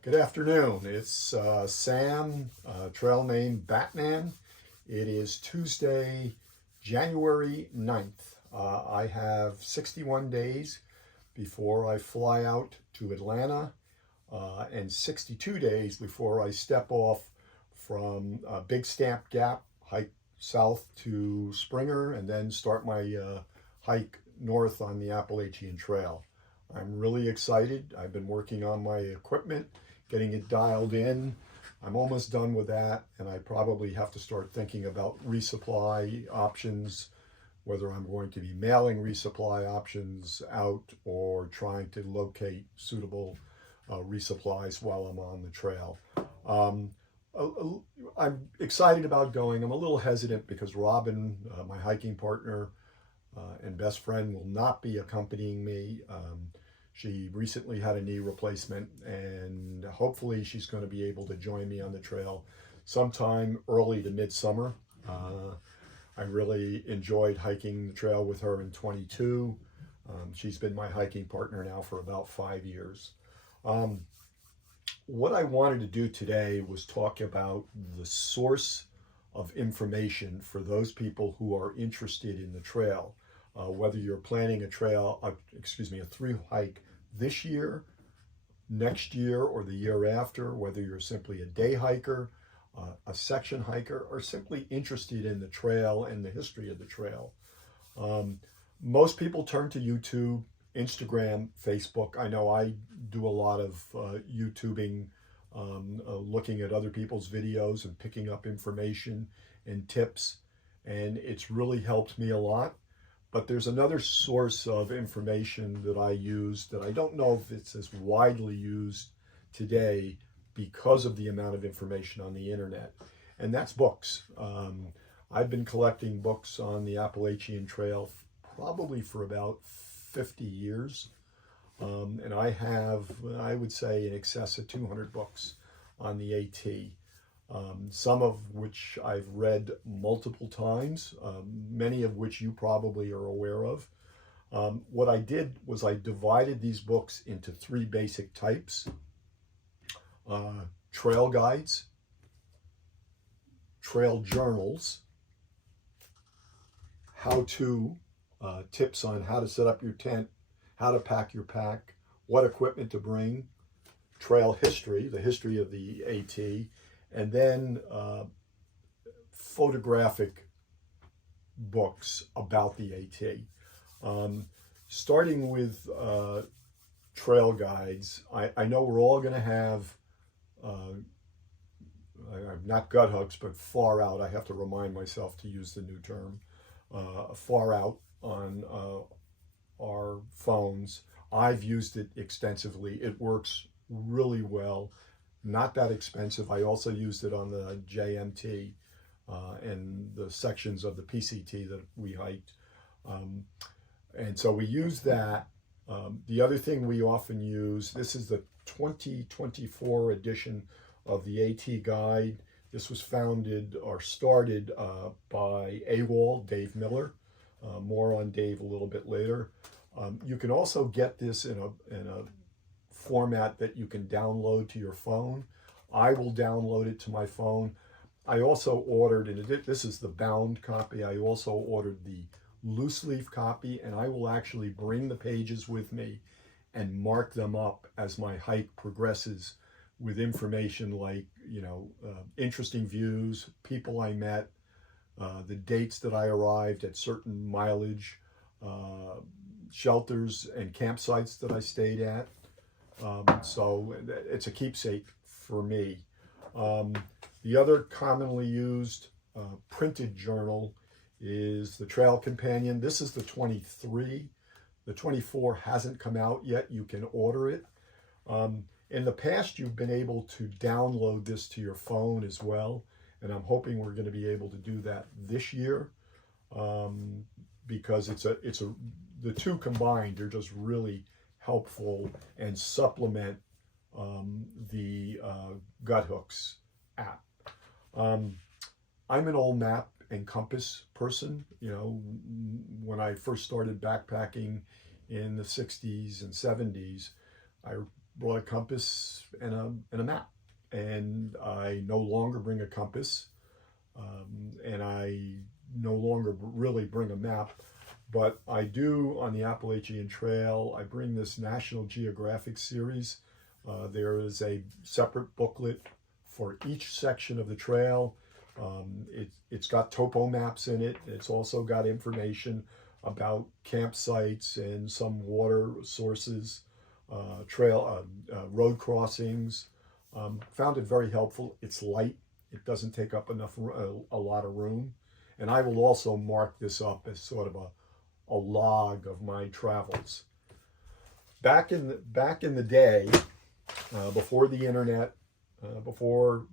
Good afternoon. It's Sam, trail name Batman. It is Tuesday, January 9th. I have 61 days before I fly out to Atlanta and 62 days before I step off from Big Stamp Gap, hike south to Springer, and then start my hike north on the Appalachian Trail. I'm really excited. I've been working on my equipment, getting it dialed in. I'm almost done with that, and I probably have to start thinking about resupply options, whether I'm going to be mailing resupply options out or trying to locate suitable resupplies while I'm on the trail. Um, I'm excited about going. I'm a little hesitant because Robin, my hiking partner and best friend, will not be accompanying me. She recently had a knee replacement, and hopefully she's going to be able to join me on the trail sometime early to midsummer. I really enjoyed hiking the trail with her in 22. She's been my hiking partner now for about 5 years. Um, what I wanted to do today was talk about the source of information for those people who are interested in the trail. Whether you're planning a through hike this year, next year, or the year after, whether you're simply a day hiker, a section hiker, or simply interested in the trail and the history of the trail. Um, Most people turn to YouTube, Instagram, Facebook. I know I do a lot of YouTubing, looking at other people's videos and picking up information and tips, and it's really helped me a lot. But there's another source of information that I use that I don't know if it's as widely used today because of the amount of information on the internet, and that's books. I've been collecting books on the Appalachian Trail probably for about 50 years. And I have, I would say, in excess of 200 books on the AT. Some of which I've read multiple times, many of which you probably are aware of. What I did was I divided these books into three basic types: trail guides, trail journals, how-to tips on how to set up your tent, how to pack your pack, what equipment to bring, trail history, the history of the AT, and then photographic books about the AT. Starting with trail guides, I know we're all going to have, not gut hooks, but far out. I have to remind myself to use the new term, far out on our phones. I've used it extensively. It works really well. Not that expensive. I also used it on the JMT and the sections of the PCT that we hiked. And so we use that. The other thing we often use, this is the 2024 edition of the AT Guide. This was founded or started by AWOL, Dave Miller. More on Dave a little bit later. You can also get this in a format that you can download to your phone. I will download it to my phone. I also ordered, and this is the bound copy, I also ordered the loose leaf copy, and I will actually bring the pages with me and mark them up as my hike progresses with information like, interesting views, people I met, the dates that I arrived at certain mileage, shelters and campsites that I stayed at. So it's a keepsake for me. The other commonly used printed journal is the Trail Companion. This is the 23. The 24 hasn't come out yet. You can order it. In the past, you've been able to download this to your phone as well, and I'm hoping we're going to be able to do that this year, because the two combined, they're just really helpful and supplement the Gut Hooks app. I'm an old map and compass person. When I first started backpacking in the 60s and 70s, I brought a compass and a map. And I no longer bring a compass, and I no longer really bring a map, but I do on the Appalachian Trail. I bring this National Geographic series. There is a separate booklet for each section of the trail. It's got topo maps in it. It's also got information about campsites and some water sources, road crossings. Found it very helpful. It's light. It doesn't take up a lot of room. And I will also mark this up as sort of a log of my travels. Back in the day, before the internet, before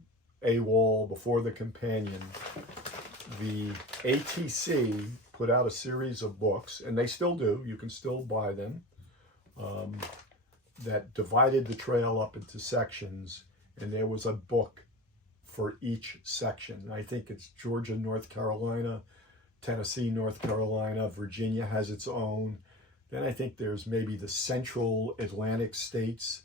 AWOL, before the companion, the ATC put out a series of books, and they still do. You can still buy them. That divided the trail up into sections, and there was a book for each section. I think it's Georgia, North Carolina, Tennessee, North Carolina, Virginia has its own. Then I think there's maybe the central Atlantic states,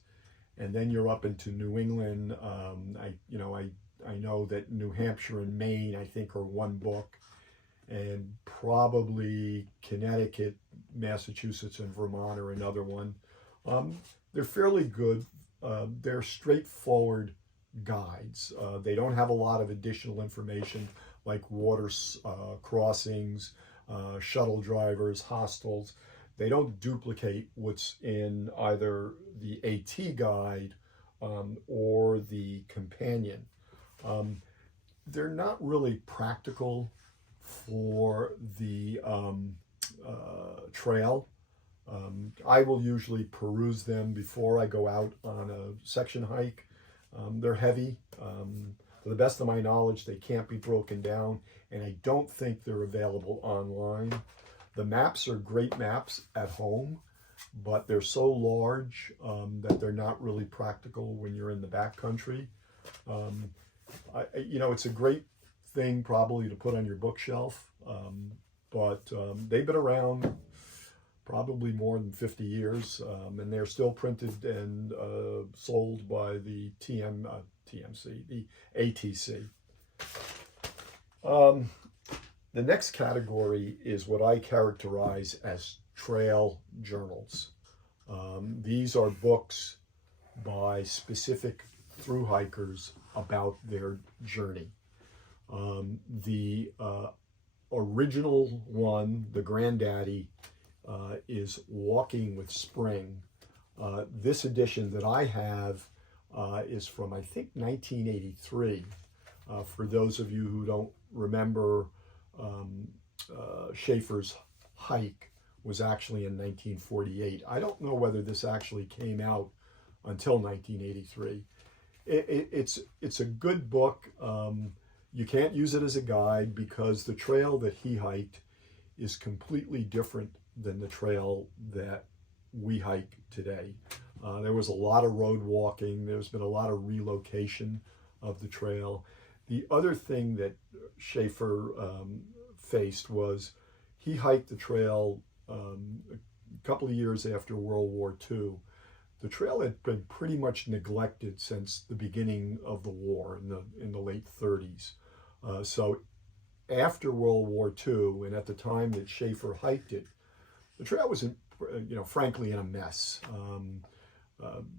and then you're up into New England. I know that New Hampshire and Maine, I think, are one book, and probably Connecticut, Massachusetts, and Vermont are another one. They're fairly good. They're straightforward guides. They don't have a lot of additional information like water crossings, shuttle drivers, hostels. They don't duplicate what's in either the AT guide or the companion. They're not really practical for the trail. I will usually peruse them before I go out on a section hike. They're heavy. To the best of my knowledge, they can't be broken down, and I don't think they're available online. The maps are great maps at home, but they're so large that they're not really practical when you're in the backcountry. It's a great thing probably to put on your bookshelf, but they've been around probably more than 50 years, and they're still printed and sold by the TMC, the ATC. The next category is what I characterize as trail journals. These are books by specific thru hikers about their journey. The original one, the granddaddy, is Walking with Spring. This edition that I have is from, I think, 1983. For those of you who don't remember, Schaefer's hike was actually in 1948. I don't know whether this actually came out until 1983. It's a good book. You can't use it as a guide because the trail that he hiked is completely different than the trail that we hike today. There was a lot of road walking. There's been a lot of relocation of the trail. The other thing that Schaefer faced was he hiked the trail a couple of years after World War II. The trail had been pretty much neglected since the beginning of the war in the late 30s. So after World War II, and at the time that Schaefer hiked it, the trail was, frankly, in a mess.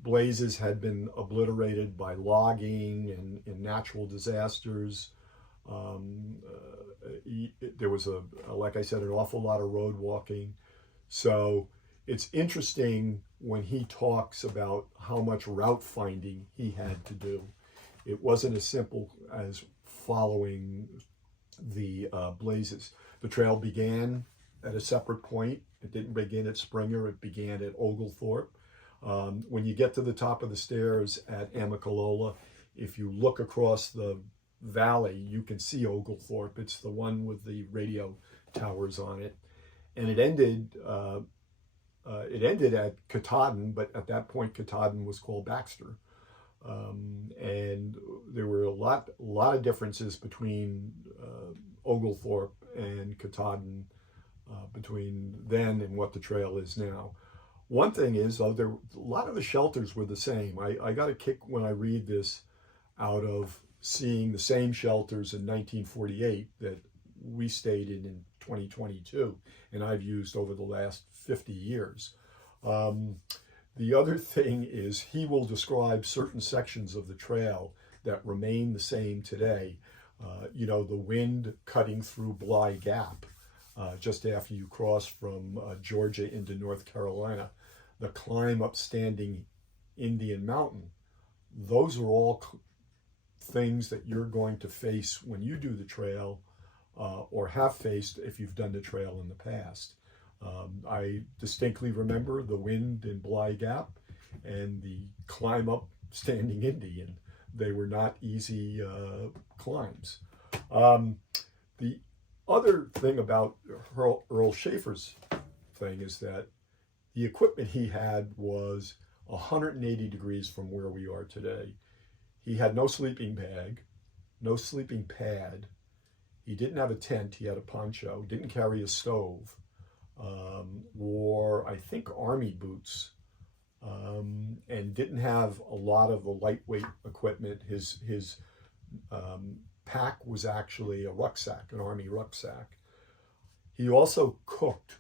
Blazes had been obliterated by logging and natural disasters. There was like I said, an awful lot of road walking. So it's interesting when he talks about how much route finding he had to do. It wasn't as simple as following the blazes. The trail began at a separate point. It didn't begin at Springer, it began at Oglethorpe. When you get to the top of the stairs at Amicalola, if you look across the valley, you can see Oglethorpe. It's the one with the radio towers on it. And it ended at Katahdin, but at that point Katahdin was called Baxter. And there were a lot of differences between Oglethorpe and Katahdin between then and what the trail is now. One thing is, though, a lot of the shelters were the same. I got a kick when I read this out of seeing the same shelters in 1948 that we stayed in 2022, and I've used over the last 50 years. The other thing is he will describe certain sections of the trail that remain the same today. The wind cutting through Bly Gap just after you cross from Georgia into North Carolina, the climb up Standing Indian Mountain. Those are all things that you're going to face when you do the trail, or have faced if you've done the trail in the past. I distinctly remember the wind in Bly Gap and the climb up Standing Indian. They were not easy climbs. The other thing about Earl Schaefer's thing is that the equipment he had was 180 degrees from where we are today. He had no sleeping bag, no sleeping pad. He didn't have a tent. He had a poncho, didn't carry a stove, wore, I think, army boots, and didn't have a lot of the lightweight equipment. His pack was actually a rucksack, an army rucksack. He also cooked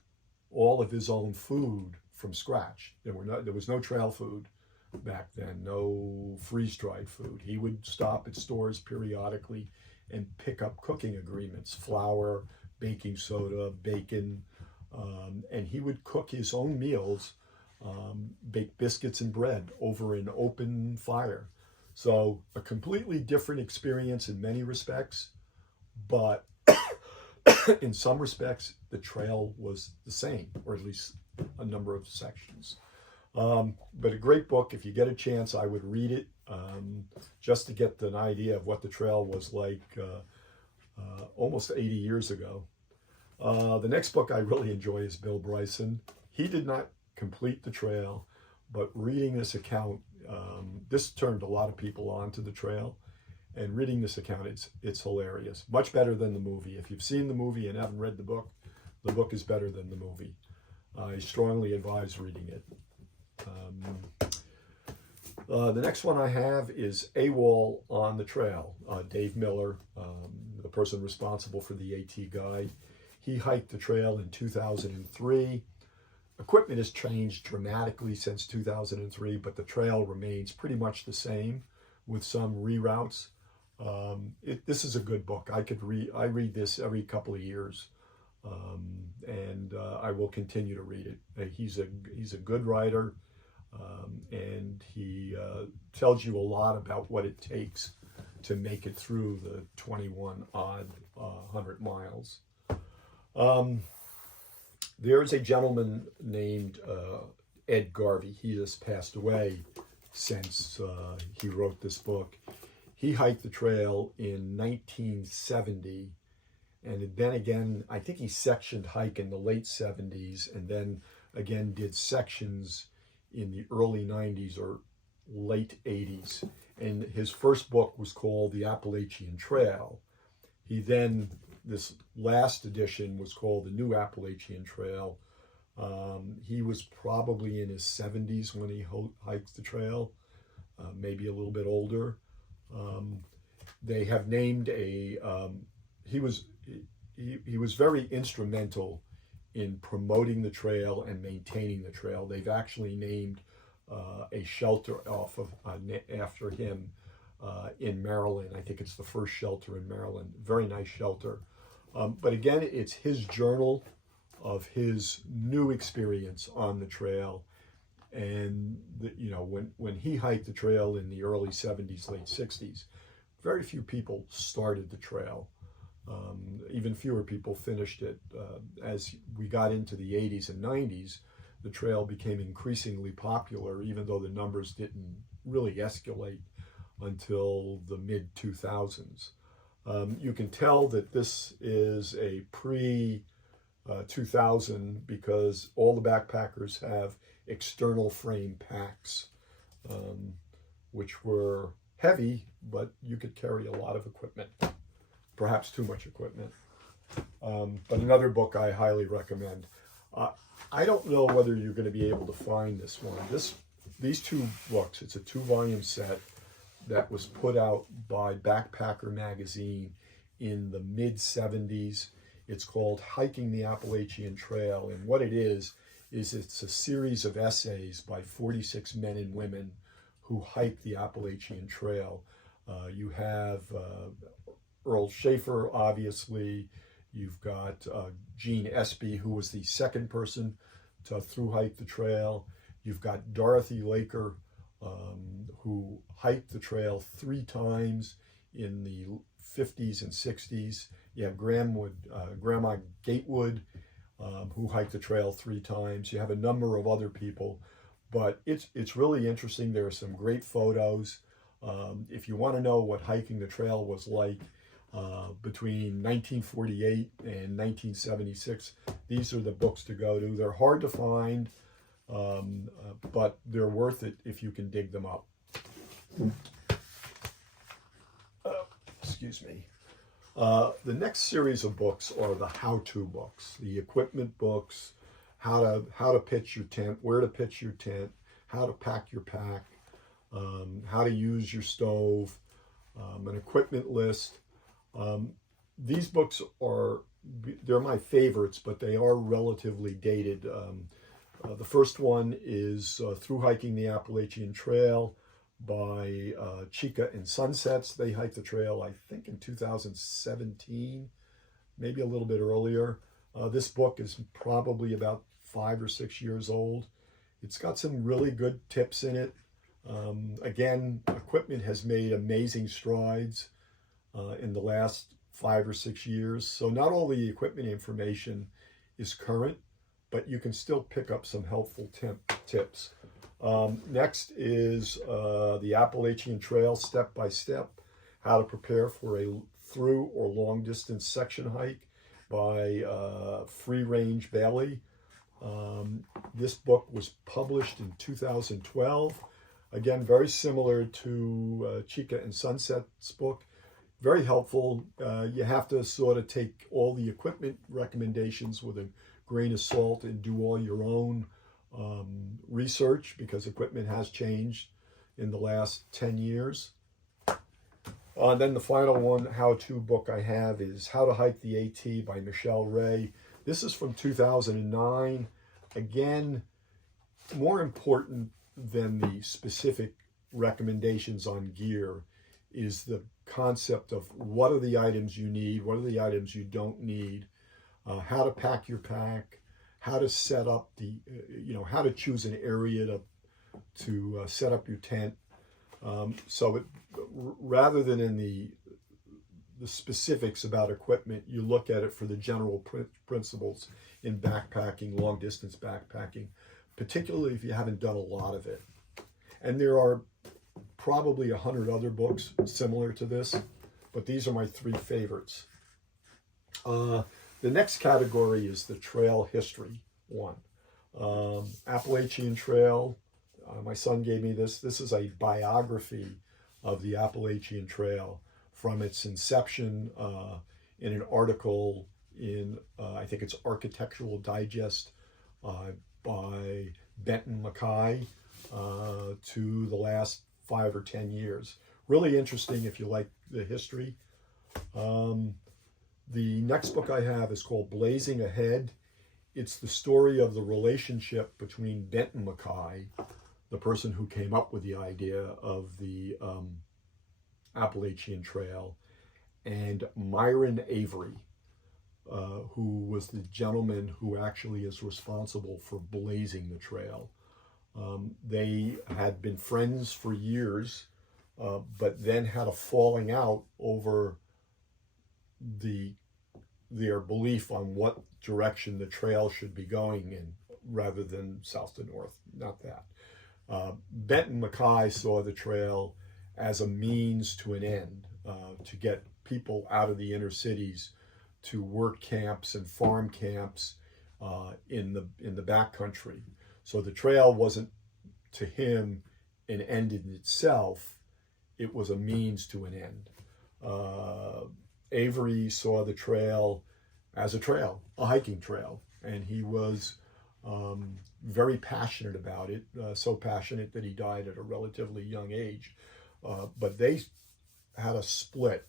all of his own food from scratch. There was no trail food back then, no freeze-dried food. He would stop at stores periodically and pick up cooking agreements, flour, baking soda, bacon, and he would cook his own meals, bake biscuits and bread over an open fire. So a completely different experience in many respects, but in some respects, the trail was the same, or at least a number of sections. But a great book. If you get a chance, I would read it, just to get an idea of what the trail was like almost 80 years ago. The next book I really enjoy is Bill Bryson. He did not complete the trail, but reading this account, this turned a lot of people onto the trail. And reading this account, it's hilarious. Much better than the movie. If you've seen the movie and haven't read the book is better than the movie. I strongly advise reading it. The next one I have is AWOL on the Trail. Dave Miller, the person responsible for the AT Guide. He hiked the trail in 2003. Equipment has changed dramatically since 2003, but the trail remains pretty much the same with some reroutes. This is a good book. I read this every couple of years, and I will continue to read it. He's a good writer, and he tells you a lot about what it takes to make it through the 21 odd 100 miles. There's a gentleman named Ed Garvey. He just passed away since he wrote this book. He hiked the trail in 1970, and then again, I think he sectioned hike in the late 70s, and then again did sections in the early 90s or late 80s. And his first book was called The Appalachian Trail. This last edition was called The New Appalachian Trail. He was probably in his 70s when he hiked the trail, maybe a little bit older. They have named he was very instrumental in promoting the trail and maintaining the trail. They've actually named a shelter after him in Maryland. I think it's the first shelter in Maryland. Very nice shelter. But again, it's his journal of his new experience on the trail. And when he hiked the trail in the early 70s, late 60s, very few people started the trail. Even fewer people finished it. As we got into the 80s and 90s, the trail became increasingly popular, even though the numbers didn't really escalate until the mid-2000s. You can tell that this is a pre-2000 because all the backpackers have external frame packs, which were heavy, but you could carry a lot of equipment, perhaps too much equipment. But another book I highly recommend. Uh, I don't know whether you're going to be able to find this one. These two books, it's a 2-volume set that was put out by Backpacker Magazine in the mid-70s. It's called Hiking the Appalachian Trail, and what it is it's a series of essays by 46 men and women who hike the Appalachian Trail. You have Earl Schaefer, obviously. You've got Gene Espy, who was the second person to through hike the trail. You've got Dorothy Laker, who hiked the trail 3 times in the 50s and 60s. You have Grandma Gatewood, who hiked the trail 3 times. You have a number of other people, but it's really interesting. There are some great photos. If you want to know what hiking the trail was like between 1948 and 1976, these are the books to go to. They're hard to find, but they're worth it if you can dig them up. Excuse me. The next series of books are the how-to books, the equipment books, how to pitch your tent, where to pitch your tent, how to pack your pack, how to use your stove, an equipment list. These books they're my favorites, but they are relatively dated. The first one is Through Hiking the Appalachian Trail by Chica and Sunsets. They hiked the trail, I think, in 2017, maybe a little bit earlier. This book is probably about 5 or 6 years old. It's got some really good tips in it. Again, equipment has made amazing strides in the last 5 or 6 years. So not all the equipment information is current, but you can still pick up some helpful tips. Next is the Appalachian Trail Step by Step, how to prepare for a through or long distance section hike by Free Range Bailey. This book was published in 2012. Again, very similar to Chica and Sunset's book. Very helpful. You have to sort of take all the equipment recommendations with a grain of salt and do all your own research, because equipment has changed in the last 10 years. Then the final one, how-to book I have is How to Hike the AT by Michelle Ray. This is from 2009. Again, more important than the specific recommendations on gear is the concept of what are the items you need, what are the items you don't need, how to pack your pack, how to set up how to choose an area to set up your tent. Rather than in the specifics about equipment, you look at it for the general principles in backpacking, long distance backpacking, particularly if you haven't done a lot of it. And there are probably 100 other books similar to this, but these are my 3 favorites. The next category is the trail history one. Appalachian Trail, my son gave me this. This is a biography of the Appalachian Trail from its inception in an article in, I think it's Architectural Digest by Benton MacKaye to the last 5 or 10 years. Really interesting if you like the history. The next book I have is called Blazing Ahead. It's the story of the relationship between Benton MacKaye, the person who came up with the idea of the Appalachian Trail, and Myron Avery, who was the gentleman who actually is responsible for blazing the trail. They had been friends for years, but then had a falling out over their belief on what direction the trail should be going in, rather than south to north. Not that. Benton MacKaye saw the trail as a means to an end, to get people out of the inner cities to work camps and farm camps in the backcountry. So the trail wasn't, to him, an end in itself. It was a means to an end. Avery saw the trail as a trail, a hiking trail, and he was very passionate about it, so passionate that he died at a relatively young age. But they had a split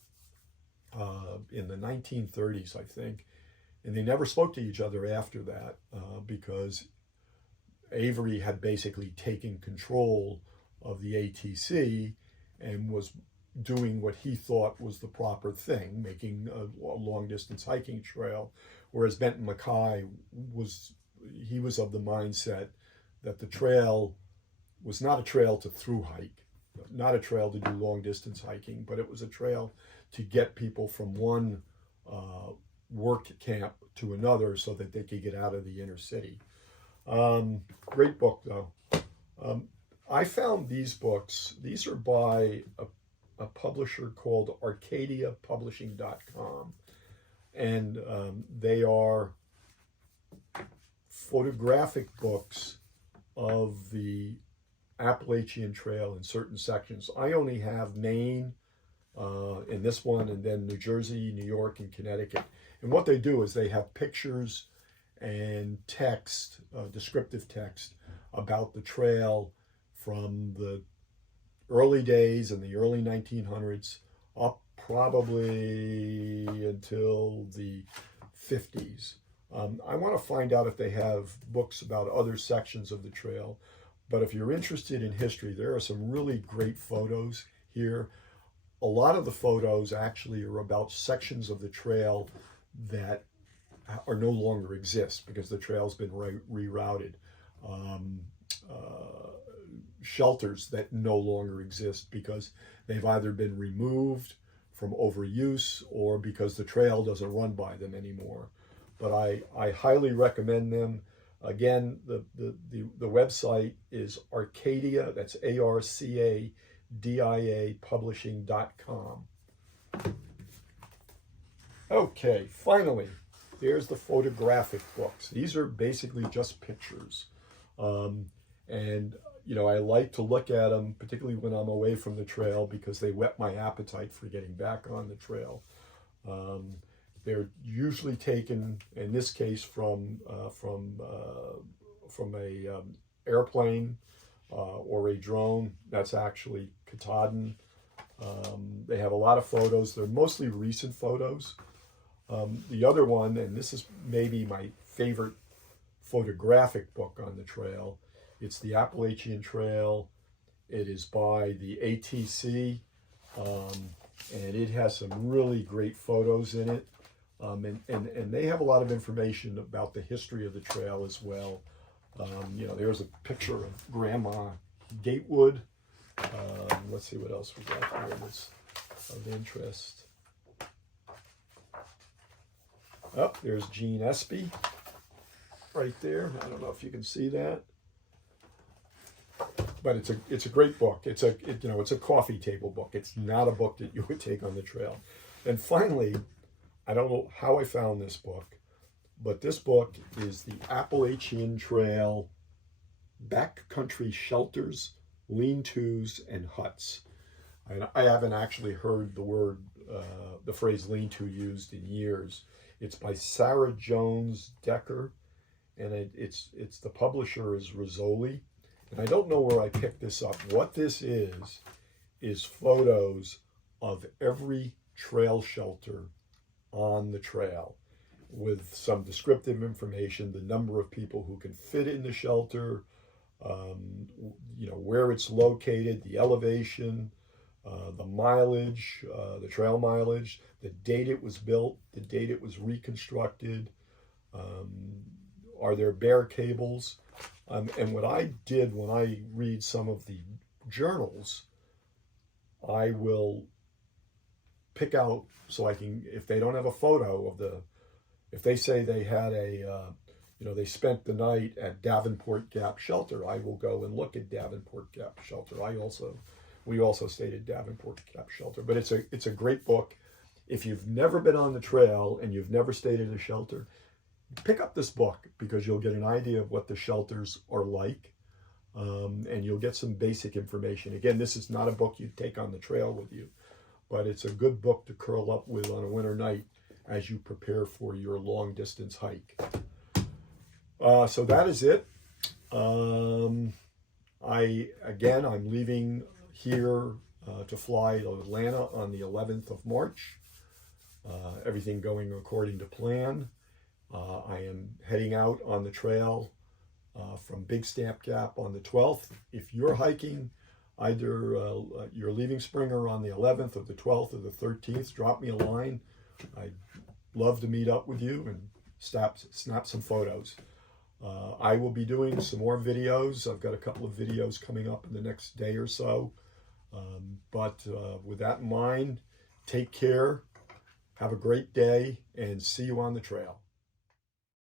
in the 1930s, I think, and they never spoke to each other after that because Avery had basically taken control of the ATC and was doing what he thought was the proper thing, making a long distance hiking trail, whereas Benton MacKaye was of the mindset that the trail was not a trail to through hike, not a trail to do long distance hiking, but it was a trail to get people from one work camp to another so that they could get out of the inner city. Great book, though. I found these books. These are by a publisher called ArcadiaPublishing.com, and they are photographic books of the Appalachian Trail in certain sections. I only have Maine in this one, and then New Jersey, New York, and Connecticut. And what they do is they have pictures and text, descriptive text about the trail from the early days in the early 1900s up probably until the 50s. I want to find out if they have books about other sections of the trail, but if you're interested in history, there are some really great photos here. A lot of the photos actually are about sections of the trail that are no longer exist because the trail's been rerouted. Shelters that no longer exist because they've either been removed from overuse or because the trail doesn't run by them anymore. But I highly recommend them. Again, the website is Arcadia, that's ARCADIA publishing.com. Okay, finally, there's the photographic books. These are basically just pictures. And I like to look at them, particularly when I'm away from the trail, because they whet my appetite for getting back on the trail. They're usually taken, in this case, from a airplane or a drone. That's actually Katahdin. They have a lot of photos. They're mostly recent photos. The other one, and this is maybe my favorite photographic book on the trail, it's the Appalachian Trail. It is by the ATC, and it has some really great photos in it. And they have a lot of information about the history of the trail as well. There's a picture of Grandma Gatewood. Let's see what else we got here that's of interest. Oh, there's Gene Espy right there. I don't know if you can see that, but it's a great book. It's a coffee table book. It's not a book that you would take on the trail. And finally, I don't know how I found this book, but this book is the Appalachian Trail Backcountry Shelters, Lean-Tos, and Huts. And I haven't actually heard the phrase lean-to used in years. It's by Sarah Jones Decker, and it's the publisher is Rizzoli. And I don't know where I picked this up. What this is photos of every trail shelter on the trail with some descriptive information, the number of people who can fit in the shelter, where it's located, the elevation, the mileage, the trail mileage, the date it was built, the date it was reconstructed, are there bare cables? And what I did when I read some of the journals, I will pick out so I can, if they don't have a photo of if they say they had they spent the night at Davenport Gap Shelter, I will go and look at Davenport Gap Shelter. We also stayed at Davenport Gap Shelter, but it's a great book. If you've never been on the trail and you've never stayed at a shelter, pick up this book because you'll get an idea of what the shelters are like, and you'll get some basic information. Again, this is not a book you'd take on the trail with you, but it's a good book to curl up with on a winter night as you prepare for your long distance hike. So that is it. I'm leaving here to fly to Atlanta on the 11th of March. Everything going according to plan. I am heading out on the trail from Big Stamp Gap on the 12th. If you're hiking, either you're leaving Springer on the 11th or the 12th or the 13th, drop me a line. I'd love to meet up with you and snap some photos. I will be doing some more videos. I've got a couple of videos coming up in the next day or so. But with that in mind, take care, have a great day, and see you on the trail.